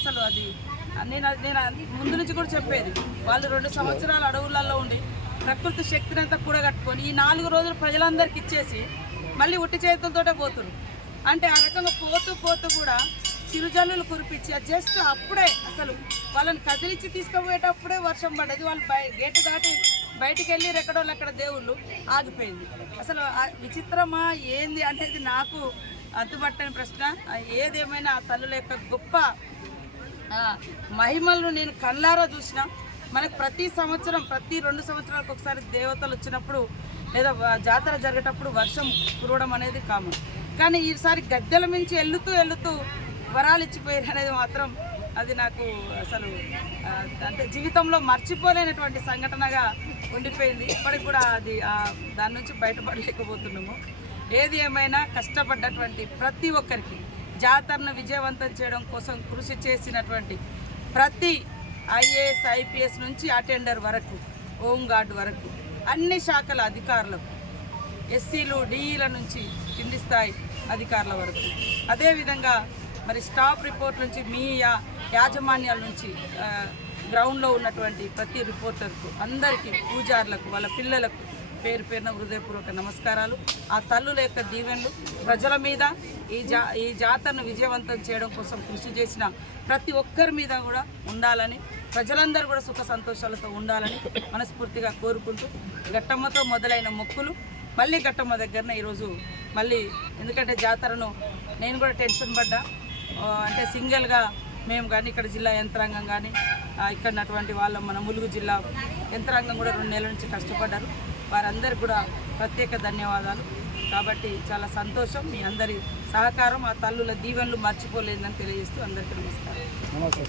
అసలు అది నేను ముందు నుంచి కూడా చెప్పేది, వాళ్ళు 2 సంవత్సరాలు అడవులలో ఉండి ప్రకృతి శక్తిని అంతా కూడగట్టుకొని ఈ 4 రోజులు ప్రజలందరికీ ఇచ్చేసి మళ్ళీ ఉట్టి చేతులతోటే పోతున్నారు. అంటే ఆ రకంగా పోతూ కూడా చిరుజల్లులు కురిపించి జస్ట్ అప్పుడే అసలు వాళ్ళని కదిలించి తీసుకుపోయేటప్పుడే వర్షం పడ్డది. వాళ్ళు గేటు దాటి బయటికి వెళ్ళి ఎక్కడోళ్ళు అక్కడ దేవుళ్ళు ఆగిపోయింది. అసలు విచిత్రమా ఏంది అనేది నాకు అంతుపట్టని ప్రశ్న. ఏదేమైనా ఆ తల్లుల యొక్క గొప్ప మహిమలను నేను కళ్ళారా చూసిన. మనకు ప్రతి సంవత్సరం ప్రతి 2 సంవత్సరాలకు ఒకసారి దేవతలు వచ్చినప్పుడు లేదా జాతర జరిగేటప్పుడు వర్షం కురవడం అనేది కామన్. కానీ ఈసారి గద్దెల మించి వెళ్తూ వరాలు ఇచ్చిపోయారు అనేది మాత్రం అది నాకు అసలు అంటే జీవితంలో మర్చిపోలేనటువంటి సంఘటనగా ఉండిపోయింది. ఇప్పటికి కూడా అది దాని నుంచి బయటపడలేకపోతున్నాము. ఏది ఏమైనా కష్టపడ్డటువంటి ప్రతి ఒక్కరికి జాతరను విజయవంతం చేయడం కోసం కృషి చేసినటువంటి ప్రతి ఐఏఎస్ ఐపీఎస్ నుంచి అటెండర్ వరకు హోంగార్డ్ వరకు అన్ని శాఖల అధికారులకు, ఎస్సీలు డిఈల నుంచి కింది స్థాయి అధికారుల వరకు, అదేవిధంగా మరి స్టాఫ్ రిపోర్ట్ నుంచి మీ యాజమాన్యాల నుంచి గ్రౌండ్లో ఉన్నటువంటి ప్రతి రిపోర్టర్కు అందరికీ పూజారులకు వాళ్ళ పిల్లలకు పేరు పేరున హృదయపూర్వక నమస్కారాలు. ఆ తల్లుల యొక్క దీవెనలు ప్రజల మీద ఈ జాతరను విజయవంతం చేయడం కోసం కృషి చేసిన ప్రతి ఒక్కరి మీద కూడా ఉండాలని, ప్రజలందరూ కూడా సుఖ సంతోషాలతో ఉండాలని మనస్ఫూర్తిగా కోరుకుంటూ ఘట్టమ్మతో మొదలైన మొక్కులు మళ్ళీ ఘట్టమ్మ దగ్గరనే ఈరోజు మళ్ళీ, ఎందుకంటే జాతరను నేను కూడా టెన్షన్ పడ్డా. అంటే సింగిల్గా మేము కానీ ఇక్కడ జిల్లా యంత్రాంగం కానీ ఇక్కడ ఉన్నటువంటి వాళ్ళ మన ములుగు జిల్లా యంత్రాంగం కూడా 2 నెలల నుంచి కష్టపడ్డారు. వారందరికీ కూడా ప్రత్యేక ధన్యవాదాలు. కాబట్టి చాలా సంతోషం. మీ అందరి సహకారం ఆ తల్లుల దీవెనలు మర్చిపోలేదని తెలియజేస్తూ అందరికీ నమస్కారం.